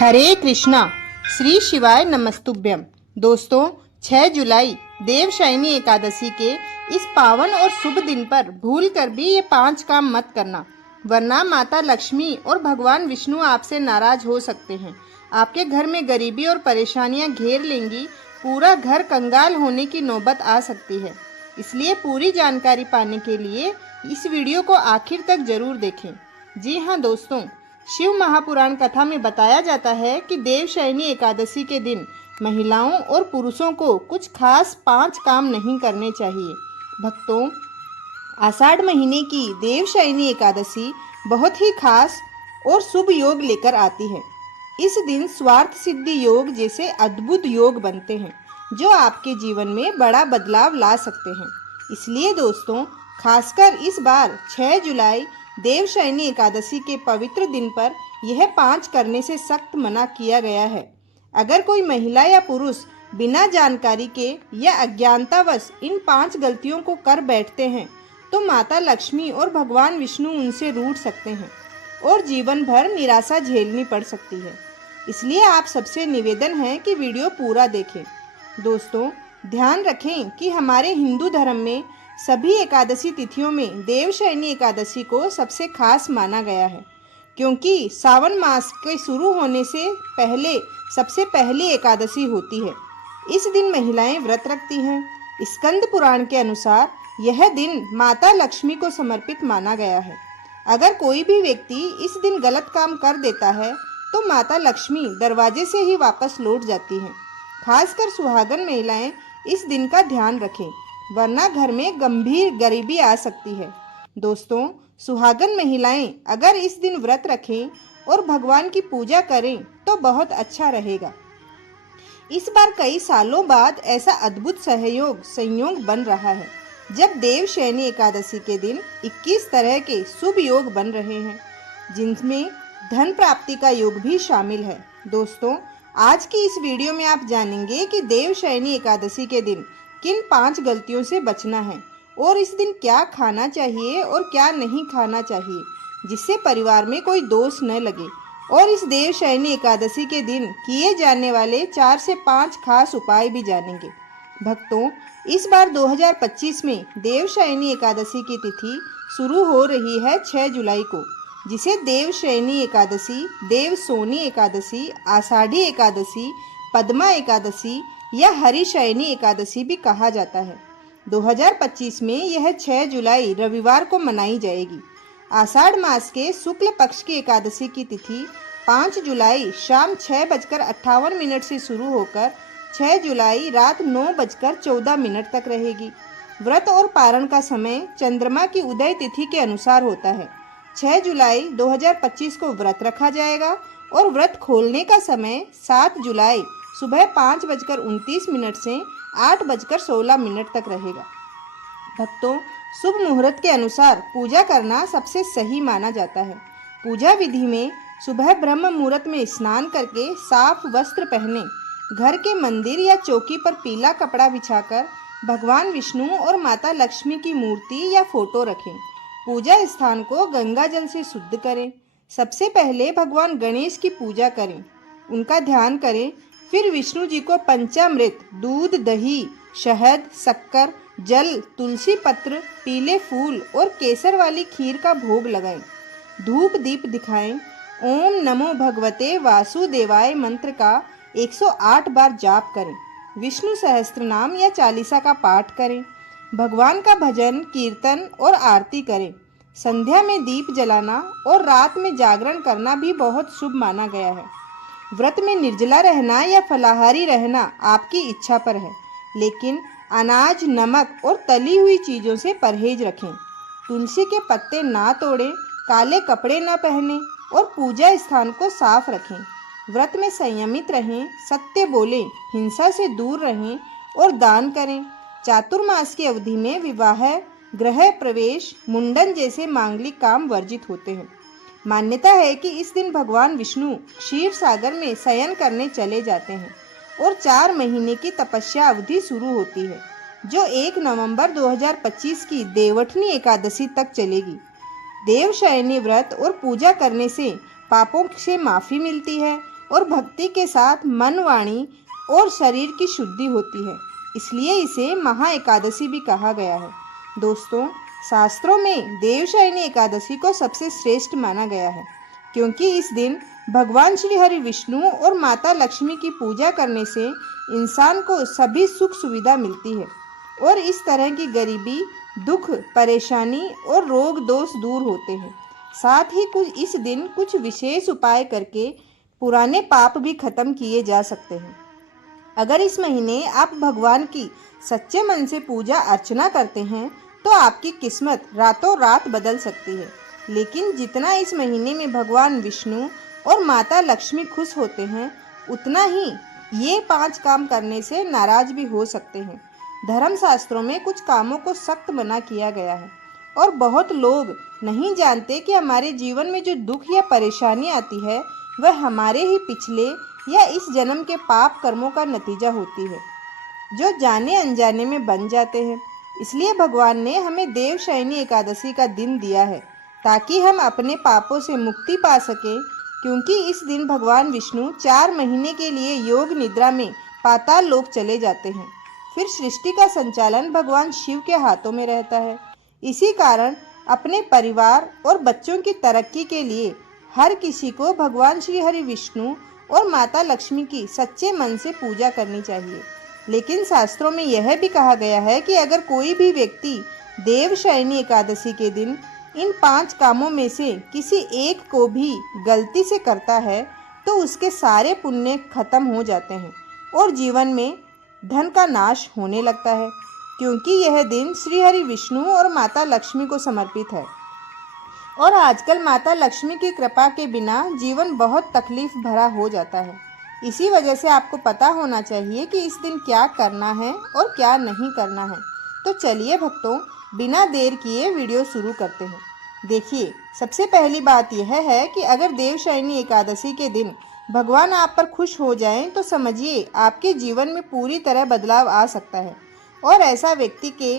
हरे कृष्णा। श्री शिवाय नमस्तुभ्यम। दोस्तों, 6 जुलाई देवशयनी एकादशी के इस पावन और शुभ दिन पर भूल कर भी ये 5 काम मत करना, वरना माता लक्ष्मी और भगवान विष्णु आपसे नाराज हो सकते हैं। आपके घर में गरीबी और परेशानियां घेर लेंगी, पूरा घर कंगाल होने की नौबत आ सकती है। इसलिए पूरी जानकारी पाने के लिए इस वीडियो को आखिर तक जरूर देखें। जी हाँ दोस्तों, शिव महापुराण कथा में बताया जाता है कि देवशयनी एकादशी के दिन महिलाओं और पुरुषों को कुछ खास 5 काम नहीं करने चाहिए। भक्तों, आषाढ़ महीने की देवशयनी एकादशी बहुत ही खास और शुभ योग लेकर आती है। इस दिन स्वार्थ सिद्धि योग जैसे अद्भुत योग बनते हैं जो आपके जीवन में बड़ा बदलाव ला सकते हैं। इसलिए दोस्तों, खासकर इस बार 6 जुलाई देवशयनी एकादशी के पवित्र दिन पर यह 5 करने से सख्त मना किया गया है। अगर कोई महिला या पुरुष बिना जानकारी के या अज्ञानतावश इन 5 गलतियों को कर बैठते हैं तो माता लक्ष्मी और भगवान विष्णु उनसे रूठ सकते हैं और जीवन भर निराशा झेलनी पड़ सकती है। इसलिए आप सबसे निवेदन है कि वीडियो पूरा देखें। दोस्तों, ध्यान रखें कि हमारे हिंदू धर्म में सभी एकादशी तिथियों में देवशयनी एकादशी को सबसे खास माना गया है, क्योंकि सावन मास के शुरू होने से पहले सबसे पहली एकादशी होती है। इस दिन महिलाएं व्रत रखती हैं। स्कंद पुराण के अनुसार यह दिन माता लक्ष्मी को समर्पित माना गया है। अगर कोई भी व्यक्ति इस दिन गलत काम कर देता है तो माता लक्ष्मी दरवाजे से ही वापस लौट जाती हैं। खासकर सुहागन महिलाएं इस दिन का ध्यान रखें, वरना घर में गंभीर गरीबी आ सकती है। दोस्तों, सुहागन महिलाएं अगर इस दिन व्रत रखें और भगवान की पूजा करें तो बहुत अच्छा रहेगा। इस बार कई सालों बाद ऐसा अद्भुत संयोग बन रहा है जब देवशयनी एकादशी के दिन 21 तरह के शुभ योग बन रहे हैं, जिनमें धन प्राप्ति का योग भी शामिल है। दोस्तों, आज की इस वीडियो में आप जानेंगे कि देवशयनी एकादशी के दिन किन 5 गलतियों से बचना है और इस दिन क्या खाना चाहिए और क्या नहीं खाना चाहिए, जिससे परिवार में कोई दोष न लगे। और इस देवशयनी एकादशी के दिन किए जाने वाले 4 से 5 खास उपाय भी जानेंगे। भक्तों, इस बार 2025 में देवशयनी एकादशी की तिथि शुरू हो रही है 6 जुलाई को, जिसे देवशयनी एकादशी, देवसोनी एकादशी, आषाढ़ी एकादशी, पद्मा एकादशी या हरिशयनी एकादशी भी कहा जाता है। 2025 में यह 6 जुलाई रविवार को मनाई जाएगी। आषाढ़ मास के शुक्ल पक्ष की एकादशी की तिथि 5 जुलाई शाम 6:58 से शुरू होकर 6 जुलाई रात 9:14 तक रहेगी। व्रत और पारण का समय चंद्रमा की उदय तिथि के अनुसार होता है। 6 जुलाई 2025 को व्रत रखा जाएगा और व्रत खोलने का समय 7 जुलाई सुबह 5:29 से 8:16 तक रहेगा। भक्तों, शुभ मुहूर्त के अनुसार पूजा करना सबसे सही माना जाता है। पूजा विधि में सुबह ब्रह्म मुहूर्त में स्नान करके साफ वस्त्र पहने, घर के मंदिर या चौकी पर पीला कपड़ा बिछाकर भगवान विष्णु और माता लक्ष्मी की मूर्ति या फोटो रखें। पूजा स्थान को गंगा जल से शुद्ध करें। सबसे पहले भगवान गणेश की पूजा करें, उनका ध्यान करें। फिर विष्णु जी को पंचामृत, दूध, दही, शहद, शक्कर, जल, तुलसी पत्र, पीले फूल और केसर वाली खीर का भोग लगाएं। धूप दीप दिखाएं। ओम नमो भगवते वासुदेवाय मंत्र का 108 बार जाप करें। विष्णु सहस्त्र नाम या चालीसा का पाठ करें। भगवान का भजन, कीर्तन और आरती करें। संध्या में दीप जलाना और रात में जागरण करना भी बहुत शुभ माना गया है। व्रत में निर्जला रहना या फलाहारी रहना आपकी इच्छा पर है, लेकिन अनाज, नमक और तली हुई चीज़ों से परहेज रखें। तुलसी के पत्ते ना तोड़ें, काले कपड़े ना पहनें और पूजा स्थान को साफ रखें। व्रत में संयमित रहें, सत्य बोलें, हिंसा से दूर रहें और दान करें। चातुर्मास की अवधि में विवाह, गृह प्रवेश, मुंडन जैसे मांगलिक काम वर्जित होते हैं। मान्यता है कि इस दिन भगवान विष्णु क्षीर सागर में शयन करने चले जाते हैं और 4 महीने की तपस्या अवधि शुरू होती है, जो 1 नवंबर 2025 की देवठनी एकादशी तक चलेगी। देवशयनी व्रत और पूजा करने से पापों से माफ़ी मिलती है, और भक्ति के साथ मन, वाणी और शरीर की शुद्धि होती है। इसलिए इसे महा एकादशी भी कहा गया है। दोस्तों, शास्त्रों में देवशयनी एकादशी को सबसे श्रेष्ठ माना गया है, क्योंकि इस दिन भगवान श्री हरि विष्णु और माता लक्ष्मी की पूजा करने से इंसान को सभी सुख सुविधा मिलती है और इस तरह की गरीबी, दुख, परेशानी और रोग दोष दूर होते हैं। साथ ही इस दिन कुछ विशेष उपाय करके पुराने पाप भी खत्म किए जा सकते हैं। अगर इस महीने आप भगवान की सच्चे मन से पूजा अर्चना करते हैं तो आपकी किस्मत रातों रात बदल सकती है। लेकिन जितना इस महीने में भगवान विष्णु और माता लक्ष्मी खुश होते हैं, उतना ही ये 5 काम करने से नाराज भी हो सकते हैं। धर्मशास्त्रों में कुछ कामों को सख्त मना किया गया है और बहुत लोग नहीं जानते कि हमारे जीवन में जो दुख या परेशानी आती है वह हमारे ही पिछले या इस जन्म के पाप कर्मों का नतीजा होती है, जो जाने अनजाने में बन जाते हैं। इसलिए भगवान ने हमें देवशयनी एकादशी का दिन दिया है ताकि हम अपने पापों से मुक्ति पा सकें, क्योंकि इस दिन भगवान विष्णु 4 महीने के लिए योग निद्रा में पाताल लोक चले जाते हैं। फिर सृष्टि का संचालन भगवान शिव के हाथों में रहता है। इसी कारण अपने परिवार और बच्चों की तरक्की के लिए हर किसी को भगवान श्री हरि विष्णु और माता लक्ष्मी की सच्चे मन से पूजा करनी चाहिए। लेकिन शास्त्रों में यह भी कहा गया है कि अगर कोई भी व्यक्ति देवशयनी एकादशी के दिन इन 5 कामों में से किसी एक को भी गलती से करता है तो उसके सारे पुण्य खत्म हो जाते हैं और जीवन में धन का नाश होने लगता है, क्योंकि यह दिन श्री हरि विष्णु और माता लक्ष्मी को समर्पित है। और आजकल माता लक्ष्मी की कृपा के बिना जीवन बहुत तकलीफ भरा हो जाता है। इसी वजह से आपको पता होना चाहिए कि इस दिन क्या करना है और क्या नहीं करना है। तो चलिए भक्तों, बिना देर किए वीडियो शुरू करते हैं। देखिए, सबसे पहली बात यह है कि अगर देवशयनी एकादशी के दिन भगवान आप पर खुश हो जाएं तो समझिए आपके जीवन में पूरी तरह बदलाव आ सकता है और ऐसा व्यक्ति के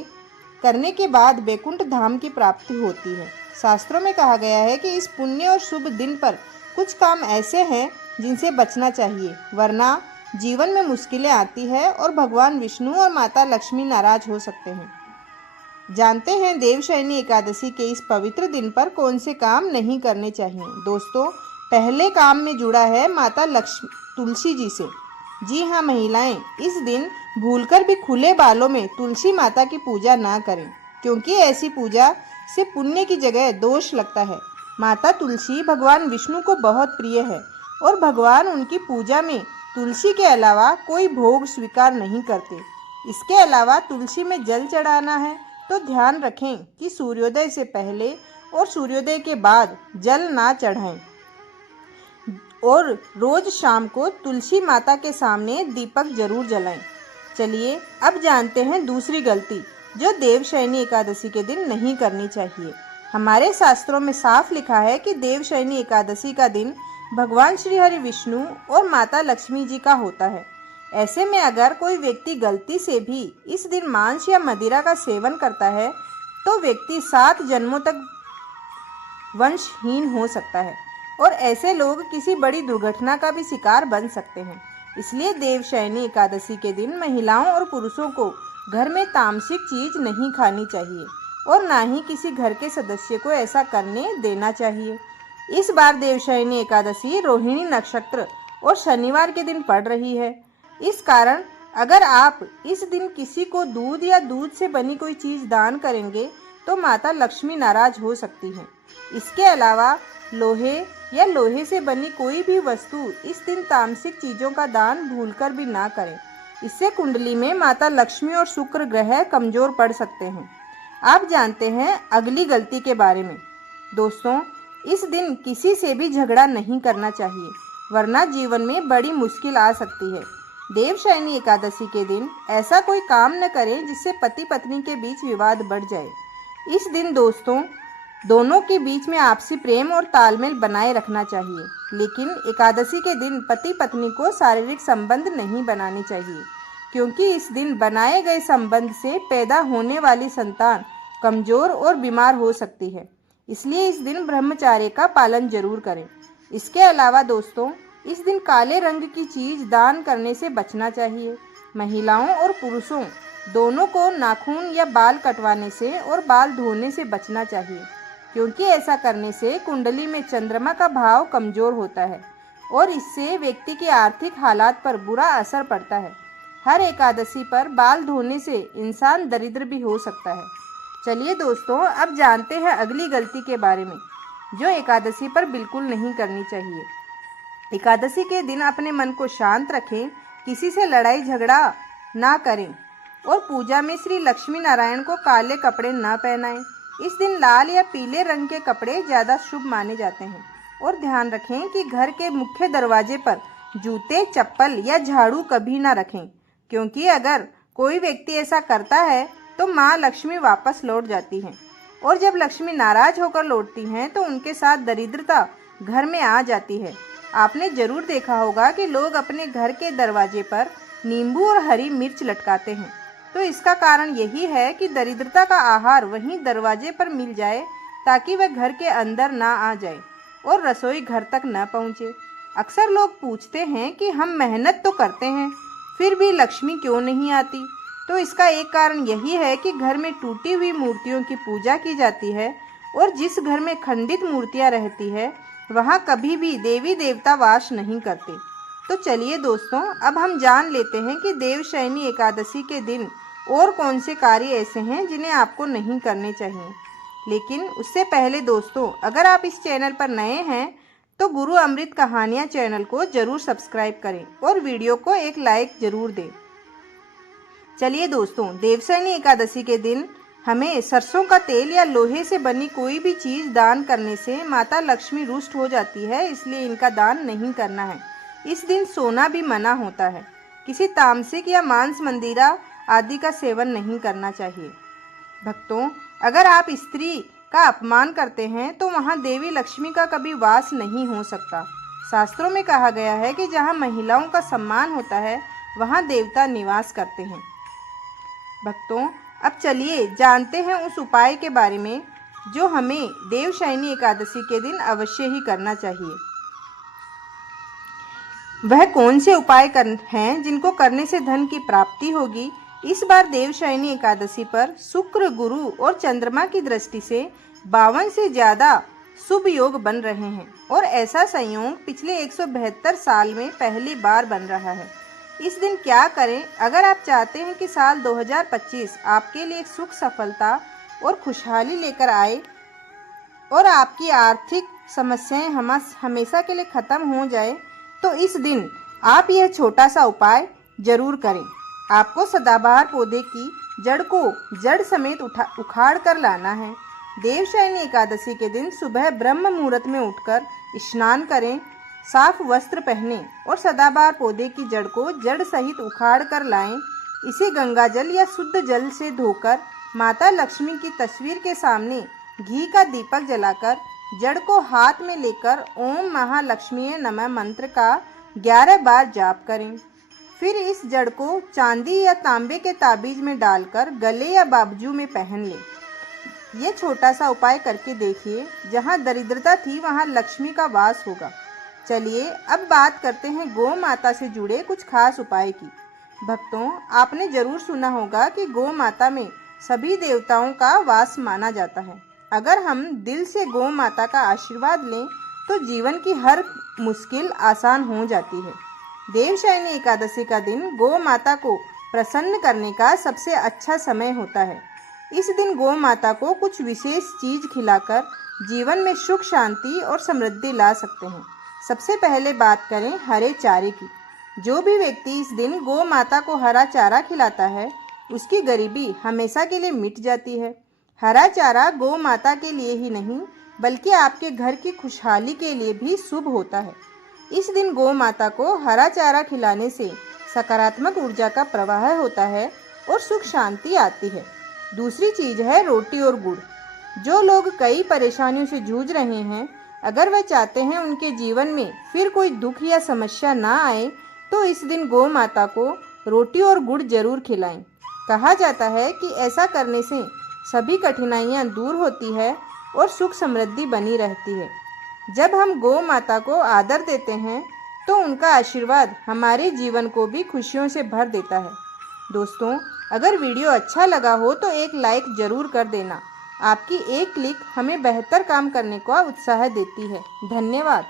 करने के बाद वैकुंठ धाम की प्राप्ति होती है। शास्त्रों में कहा गया है कि इस पुण्य और शुभ दिन पर कुछ काम ऐसे हैं जिनसे बचना चाहिए, वरना जीवन में मुश्किलें आती है और भगवान विष्णु और माता लक्ष्मी नाराज हो सकते हैं। जानते हैं देवशयनी एकादशी के इस पवित्र दिन पर कौन से काम नहीं करने चाहिए। दोस्तों, पहले काम में जुड़ा है माता लक्ष्मी तुलसी जी से। जी हाँ महिलाएं, इस दिन भूलकर भी खुले बालों में तुलसी माता की पूजा ना करें, क्योंकि ऐसी पूजा से पुण्य की जगह दोष लगता है। माता तुलसी भगवान विष्णु को बहुत प्रिय है और भगवान उनकी पूजा में तुलसी के अलावा कोई भोग स्वीकार नहीं करते। इसके अलावा तुलसी में जल चढ़ाना है तो ध्यान रखें कि सूर्योदय से पहले और सूर्योदय के बाद जल ना चढ़ाएं और रोज शाम को तुलसी माता के सामने दीपक जरूर जलाएं। चलिए अब जानते हैं दूसरी गलती जो देवशयनी एकादशी के दिन नहीं करनी चाहिए। हमारे शास्त्रों में साफ लिखा है कि देवशयनी एकादशी का दिन भगवान श्री हरि विष्णु और माता लक्ष्मी जी का होता है। ऐसे में अगर कोई व्यक्ति गलती से भी इस दिन मांस या मदिरा का सेवन करता है तो व्यक्ति 7 जन्मों तक वंशहीन हो सकता है और ऐसे लोग किसी बड़ी दुर्घटना का भी शिकार बन सकते हैं। इसलिए देवशयनी एकादशी के दिन महिलाओं और पुरुषों को घर में तामसिक चीज नहीं खानी चाहिए और ना ही किसी घर के सदस्य को ऐसा करने देना चाहिए। इस बार देवशयनी एकादशी रोहिणी नक्षत्र और शनिवार के दिन पड़ रही है। इस कारण अगर आप इस दिन किसी को दूध या दूध से बनी कोई चीज दान करेंगे तो माता लक्ष्मी नाराज हो सकती हैं। इसके अलावा लोहे या लोहे से बनी कोई भी वस्तु इस दिन तामसिक चीजों का दान भूलकर भी ना करें। इससे कुंडली में माता लक्ष्मी और शुक्र ग्रह कमजोर पड़ सकते हैं। आप जानते हैं अगली गलती के बारे में। दोस्तों, इस दिन किसी से भी झगड़ा नहीं करना चाहिए, वरना जीवन में बड़ी मुश्किल आ सकती है। देवशयनी एकादशी के दिन ऐसा कोई काम न करें जिससे पति पत्नी के बीच विवाद बढ़ जाए। इस दिन दोस्तों दोनों के बीच में आपसी प्रेम और तालमेल बनाए रखना चाहिए, लेकिन एकादशी के दिन पति पत्नी को शारीरिक संबंध नहीं बनाने चाहिए, क्योंकि इस दिन बनाए गए संबंध से पैदा होने वाली संतान कमजोर और बीमार हो सकती है। इसलिए इस दिन ब्रह्मचर्य का पालन जरूर करें। इसके अलावा दोस्तों इस दिन काले रंग की चीज दान करने से बचना चाहिए। महिलाओं और पुरुषों दोनों को नाखून या बाल कटवाने से और बाल धोने से बचना चाहिए, क्योंकि ऐसा करने से कुंडली में चंद्रमा का भाव कमजोर होता है और इससे व्यक्ति की आर्थिक हालात पर बुरा असर पड़ता है। हर एकादशी पर बाल धोने से इंसान दरिद्र भी हो सकता है। चलिए दोस्तों, अब जानते हैं अगली गलती के बारे में जो एकादशी पर बिल्कुल नहीं करनी चाहिए। एकादशी के दिन अपने मन को शांत रखें, किसी से लड़ाई झगड़ा ना करें और पूजा में श्री लक्ष्मी नारायण को काले कपड़े ना पहनाएं। इस दिन लाल या पीले रंग के कपड़े ज़्यादा शुभ माने जाते हैं। और ध्यान रखें कि घर के मुख्य दरवाजे पर जूते, चप्पल या झाड़ू कभी ना रखें, क्योंकि अगर कोई व्यक्ति ऐसा करता है तो माँ लक्ष्मी वापस लौट जाती हैं और जब लक्ष्मी नाराज होकर लौटती हैं तो उनके साथ दरिद्रता घर में आ जाती है। आपने जरूर देखा होगा कि लोग अपने घर के दरवाजे पर नींबू और हरी मिर्च लटकाते हैं, तो इसका कारण यही है कि दरिद्रता का आहार वहीं दरवाजे पर मिल जाए ताकि वह घर के अंदर ना आ जाए और रसोई घर तक न पहुँचे। अक्सर लोग पूछते हैं कि हम मेहनत तो करते हैं फिर भी लक्ष्मी क्यों नहीं आती, तो इसका एक कारण यही है कि घर में टूटी हुई मूर्तियों की पूजा की जाती है और जिस घर में खंडित मूर्तियां रहती है वहाँ कभी भी देवी देवता वास नहीं करते। तो चलिए दोस्तों, अब हम जान लेते हैं कि देवशयनी एकादशी के दिन और कौन से कार्य ऐसे हैं जिन्हें आपको नहीं करने चाहिए। लेकिन उससे पहले दोस्तों, अगर आप इस चैनल पर नए हैं तो गुरु अमृत कहानियाँ चैनल को जरूर सब्सक्राइब करें और वीडियो को एक लाइक जरूर दें। चलिए दोस्तों, देवशयनी एकादशी के दिन हमें सरसों का तेल या लोहे से बनी कोई भी चीज़ दान करने से माता लक्ष्मी रुष्ट हो जाती है, इसलिए इनका दान नहीं करना है। इस दिन सोना भी मना होता है। किसी तामसिक या मांस मंदिरा आदि का सेवन नहीं करना चाहिए। भक्तों, अगर आप स्त्री का अपमान करते हैं तो वहाँ देवी लक्ष्मी का कभी वास नहीं हो सकता। शास्त्रों में कहा गया है कि जहाँ महिलाओं का सम्मान होता है वहाँ देवता निवास करते हैं। भक्तों, अब चलिए जानते हैं उस उपाय के बारे में जो हमें देवशयनी एकादशी के दिन अवश्य ही करना चाहिए। वह कौन से उपाय हैं जिनको करने से धन की प्राप्ति होगी। इस बार देवशयनी एकादशी पर शुक्र, गुरु और चंद्रमा की दृष्टि से 52 से ज़्यादा शुभ योग बन रहे हैं और ऐसा संयोग पिछले 172 साल में पहली बार बन रहा है। इस दिन क्या करें? अगर आप चाहते हैं कि साल 2025 आपके लिए सुख, सफलता और खुशहाली लेकर आए और आपकी आर्थिक समस्याएं हमेशा के लिए खत्म हो जाए, तो इस दिन आप यह छोटा सा उपाय जरूर करें। आपको सदाबहार पौधे की जड़ को जड़ समेत उखाड़ कर लाना है। देवशयनी एकादशी के दिन सुबह ब्रह्म मुहूर्त में उठकर स्नान करें, साफ वस्त्र पहने और सदाबहार पौधे की जड़ को जड़ सहित उखाड़ कर लाएं। इसे गंगाजल या शुद्ध जल से धोकर माता लक्ष्मी की तस्वीर के सामने घी का दीपक जलाकर जड़ को हाथ में लेकर ओम महालक्ष्मीये नमः मंत्र का 11 बार जाप करें। फिर इस जड़ को चांदी या तांबे के ताबीज में डालकर गले या बाजू में पहन लें। ये छोटा सा उपाय करके देखिए, जहाँ दरिद्रता थी वहाँ लक्ष्मी का वास होगा। चलिए अब बात करते हैं गौ माता से जुड़े कुछ खास उपाय की। भक्तों, आपने जरूर सुना होगा कि गौ माता में सभी देवताओं का वास माना जाता है। अगर हम दिल से गौ माता का आशीर्वाद लें तो जीवन की हर मुश्किल आसान हो जाती है। देवशयनी एकादशी का दिन गौ माता को प्रसन्न करने का सबसे अच्छा समय होता है। इस दिन गौ माता को कुछ विशेष चीज खिलाकर जीवन में सुख, शांति और समृद्धि ला सकते हैं। सबसे पहले बात करें हरे चारे की। जो भी व्यक्ति इस दिन गौ माता को हरा चारा खिलाता है उसकी गरीबी हमेशा के लिए मिट जाती है। हरा चारा गौ माता के लिए ही नहीं बल्कि आपके घर की खुशहाली के लिए भी शुभ होता है। इस दिन गौ माता को हरा चारा खिलाने से सकारात्मक ऊर्जा का प्रवाह होता है और सुख शांति आती है। दूसरी चीज है रोटी और गुड़। जो लोग कई परेशानियों से जूझ रहे हैं, अगर वह चाहते हैं उनके जीवन में फिर कोई दुख या समस्या ना आए, तो इस दिन गौ माता को रोटी और गुड़ जरूर खिलाएं। कहा जाता है कि ऐसा करने से सभी कठिनाइयां दूर होती है और सुख समृद्धि बनी रहती है। जब हम गौ माता को आदर देते हैं तो उनका आशीर्वाद हमारे जीवन को भी खुशियों से भर देता है। दोस्तों, अगर वीडियो अच्छा लगा हो तो एक लाइक ज़रूर कर देना। आपकी एक क्लिक हमें बेहतर काम करने का उत्साह देती है। धन्यवाद।